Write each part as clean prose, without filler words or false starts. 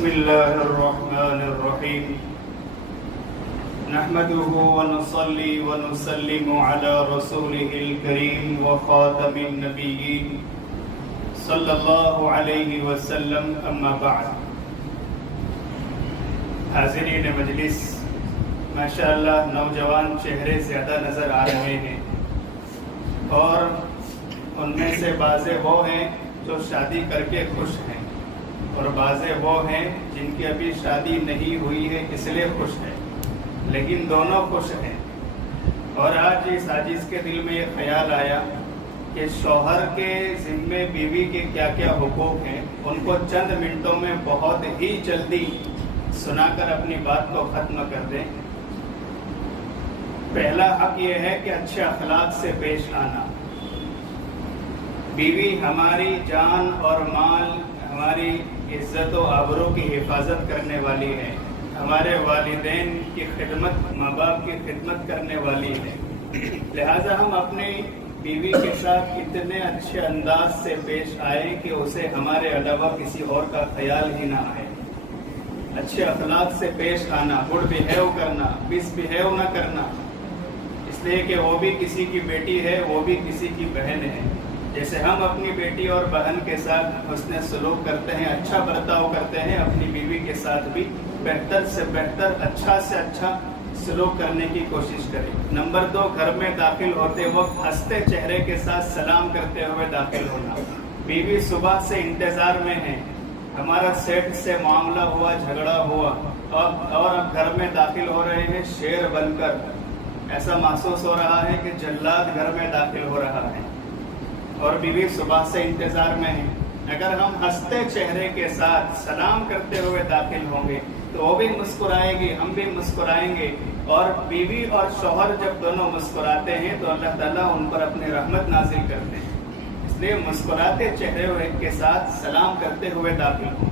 بسم الله الرحمن الرحيم نحمده ونصلي ونسلم على رسوله الكريم وخاتم النبيين صلی اللہ علیہ وسلم اما بعد. حاضرین مجلس، ماشاءاللہ نوجوان چہرے زیادہ نظر آ رہے ہیں اور ان میں سے بعضے وہ ہیں جو شادی کر کے خوش ہیں اور بعضے وہ ہیں جن کی ابھی شادی نہیں ہوئی ہے اس لیے خوش ہیں، لیکن دونوں خوش ہیں. اور آج اس عاجز کے دل میں یہ خیال آیا کہ شوہر کے ذمے بیوی کے کیا کیا حقوق ہیں، ان کو چند منٹوں میں بہت ہی جلدی سنا کر اپنی بات کو ختم کر دیں. پہلا حق یہ ہے کہ اچھے اخلاق سے پیش آنا. بیوی ہماری جان اور مال، ہماری عزت و آبرو کی حفاظت کرنے والی ہے، ہمارے والدین کی خدمت، ماں باپ کی خدمت کرنے والی ہے. لہذا ہم اپنی بیوی کے ساتھ اتنے اچھے انداز سے پیش آئے کہ اسے ہمارے علاوہ کسی اور کا خیال ہی نہ آئے. اچھے اخلاق سے پیش آنا، گڈ بیہیو کرنا، مس بیہیو نہ کرنا، اس لیے کہ وہ بھی کسی کی بیٹی ہے، وہ بھی کسی کی بہن ہے. جیسے ہم اپنی بیٹی اور بہن کے ساتھ حسن سلوک کرتے ہیں، اچھا برتاؤ کرتے ہیں، اپنی بیوی کے ساتھ بھی بہتر سے بہتر، اچھا سے اچھا سلوک کرنے کی کوشش کریں. نمبر 2، گھر میں داخل ہوتے وقت ہنستے چہرے کے ساتھ سلام کرتے ہوئے داخل ہونا. بیوی صبح سے انتظار میں ہے، ہمارا سیٹ سے معاملہ ہوا، جھگڑا ہوا اور اب گھر میں داخل ہو رہے ہیں شیر بن کر. ایسا محسوس ہو رہا ہے کہ جلاد گھر میں داخل ہو رہا ہے اور بیوی صبح سے انتظار میں ہے. اگر ہم ہنستے چہرے کے ساتھ سلام کرتے ہوئے داخل ہوں گے تو وہ بھی مسکرائے گی، ہم بھی مسکرائیں گے، اور بیوی اور شوہر جب دونوں مسکراتے ہیں تو اللہ تعالیٰ ان پر اپنی رحمت نازل کرتے ہیں. اس لیے مسکراتے چہرے کے ساتھ سلام کرتے ہوئے داخل ہوں.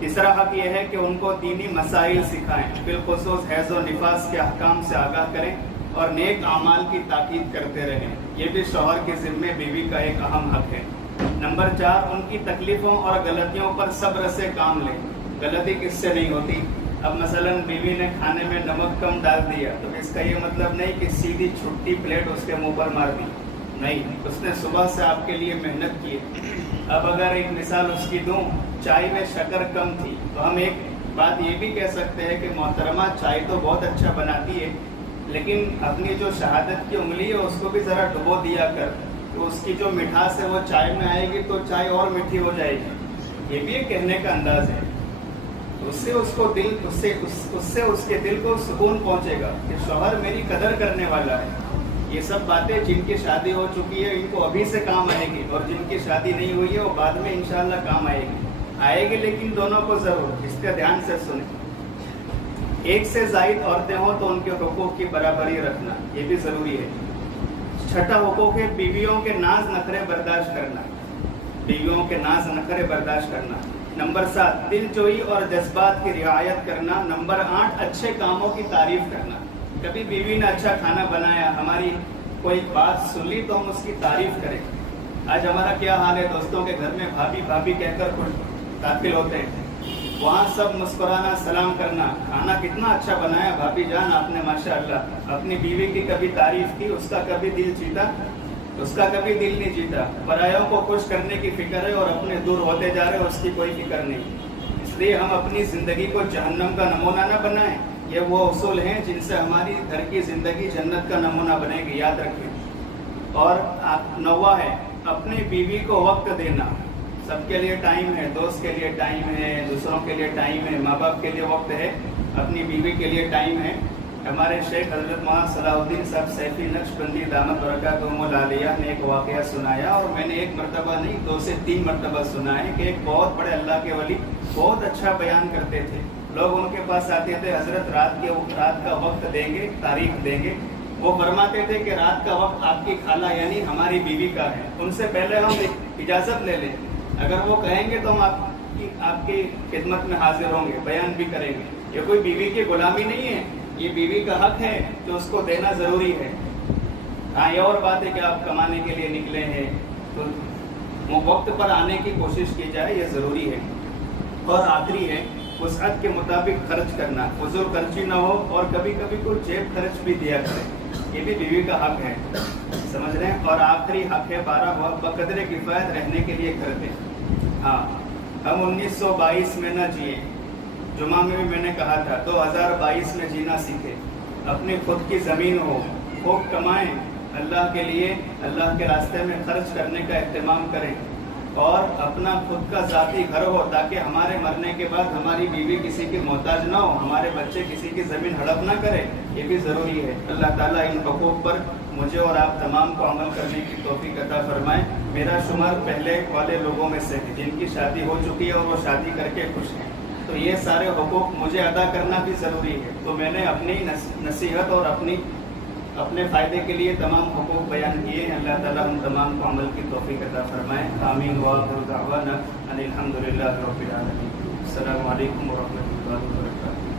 تیسرا حق یہ ہے کہ ان کو دینی مسائل سکھائیں، بالخصوص حیض و نفاس کے احکام سے آگاہ کریں اور نیک اعمال کی تاکید کرتے رہیں. یہ بھی شوہر کے ذمے بیوی کا ایک اہم حق ہے. نمبر 4، ان کی تکلیفوں اور غلطیوں پر صبر سے کام لیں. غلطی کس سے نہیں ہوتی؟ اب مثلا بیوی نے کھانے میں نمک کم ڈال دیا تو اس کا یہ مطلب نہیں کہ سیدھی چھٹی پلیٹ اس کے منہ پر مار دی. نہیں، اس نے صبح سے آپ کے لیے محنت کی. اب اگر ایک مثال اس کی دوں، چائے میں شکر کم تھی تو ہم ایک بات یہ بھی کہہ سکتے ہیں کہ محترمہ چائے تو بہت اچھا بناتی ہے، لیکن اپنی جو شہادت کی انگلی ہے اس کو بھی ذرا ڈبو دیا کر، تو اس کی جو مٹھاس ہے وہ چائے میں آئے گی تو چائے اور میٹھی ہو جائے گی. یہ بھی ایک کہنے کا انداز ہے. اس سے اس کے دل کو سکون پہنچے گا کہ شوہر میری قدر کرنے والا ہے. یہ سب باتیں جن کی شادی ہو چکی ہے ان کو ابھی سے کام آئے گی، اور جن کی شادی نہیں ہوئی ہے وہ بعد میں انشاءاللہ کام آئے گی، لیکن دونوں کو ضرور اس کا دھیان سے سنیں. ایک سے زائد عورتیں ہوں تو ان کے حقوق کی برابری رکھنا، یہ بھی ضروری ہے. چھٹا حقوق ہے بیویوں کے ناز نخرے برداشت کرنا. بیویوں کے ناز نخرے برداشت کرنا. نمبر 7، دل جوئی اور جذبات کی رعایت کرنا. نمبر 8، اچھے کاموں کی تعریف کرنا. کبھی بیوی نے اچھا کھانا بنایا، ہماری کوئی بات سن لی تو ہم اس کی تعریف کریں. آج ہمارا کیا حال ہے، دوستوں کے گھر میں بھابھی بھابھی کہہ کر داخل ہوتے ہیں، وہاں سب مسکرانا، سلام کرنا، کھانا کتنا اچھا بنایا بھابھی جان آپ نے ماشاءاللہ. اپنی بیوی کی کبھی تعریف کی، اس کا کبھی دل جیتا؟ اس کا کبھی دل نہیں جیتا. پرایوں کو خوش کرنے کی فکر ہے اور اپنے دور ہوتے جا رہے اس کی کوئی فکر نہیں. اس لیے ہم اپنی زندگی کو جہنم کا نمونہ نہ بنائیں. یہ وہ اصول ہیں جن سے ہماری گھر کی زندگی جنت کا نمونہ بنے گی، یاد رکھیں. اور 9واں ہے اپنی بیوی کو وقت دینا. سب کے لیے ٹائم ہے، دوست کے لیے ٹائم ہے، دوسروں کے لیے ٹائم ہے، ماں باپ کے لیے وقت ہے، اپنی بیوی کے لیے ٹائم ہے. ہمارے شیخ حضرت مولانا صلاح الدین صاحب سیفی نقشبندی دامت برکاتہم العالیہ نے ایک واقعہ سنایا، اور میں نے ایک مرتبہ نہیں 2 سے 3 مرتبہ سنا ہے کہ ایک بہت بڑے اللہ کے ولی بہت اچھا بیان کرتے تھے. لوگ ان کے پاس آتے تھے، حضرت رات کا وقت دیں گے، تاریخ دیں گے. وہ فرماتے تھے کہ رات کا وقت آپ کی خالہ یعنی ہماری بیوی کا ہے، ان سے پہلے ہم اجازت لے لیں. اگر وہ کہیں گے تو ہم آپ کی خدمت میں حاضر ہوں گے، بیان بھی کریں گے. یہ کوئی بیوی کی غلامی نہیں ہے، یہ بیوی کا حق ہے جو اس کو دینا ضروری ہے. ہاں، یہ اور بات ہے کہ آپ کمانے کے لیے نکلے ہیں تو وقت پر آنے کی کوشش کی جائے، یہ ضروری ہے. اور آخری ہے وسعت کے مطابق خرچ کرنا، فضول خرچی نہ ہو اور کبھی کبھی کوئی جیب خرچ بھی دیا کرے، یہ بھی بیوی کا حق ہے، سمجھ رہے ہیں۔ اور آخری حق ہے 12واں بقدر کفایت رہنے کے لیے کرتے۔ ہاں ہم 1922 میں نہ جیے، جمعہ میں بھی میں نے کہا تھا 2022 میں جینا سیکھے، اپنی خود کی زمین ہو، خوب کمائیں، اللہ کے لیے اللہ کے راستے میں خرچ کرنے کا اہتمام کریں، اور اپنا خود کا ذاتی گھر ہو تاکہ ہمارے مرنے کے بعد ہماری بیوی کسی کی محتاج نہ ہو، ہمارے بچے کسی کی زمین ہڑپ نہ کرے، یہ بھی ضروری ہے۔ اللہ تعالیٰ ان حقوق پر مجھے اور آپ تمام کو عمل کرنے کی توفیق عطا فرمائے۔ میرا شمار پہلے والے لوگوں میں سے ہے جن کی شادی ہو چکی ہے اور وہ شادی کر کے خوش ہیں، تو یہ سارے حقوق مجھے ادا کرنا بھی ضروری ہے، تو میں نے اپنی نصیحت اور اپنے فائدے کے لیے تمام حقوق بیان کیے ہیں۔ اللہ تعالیٰ ہم تمام کو عمل کی توفیق عطا فرمائے۔ آمین وآخر دعوانا ان الحمد للہ رب العالمین۔ السلام علیکم ورحمۃ اللہ وبرکاتہ۔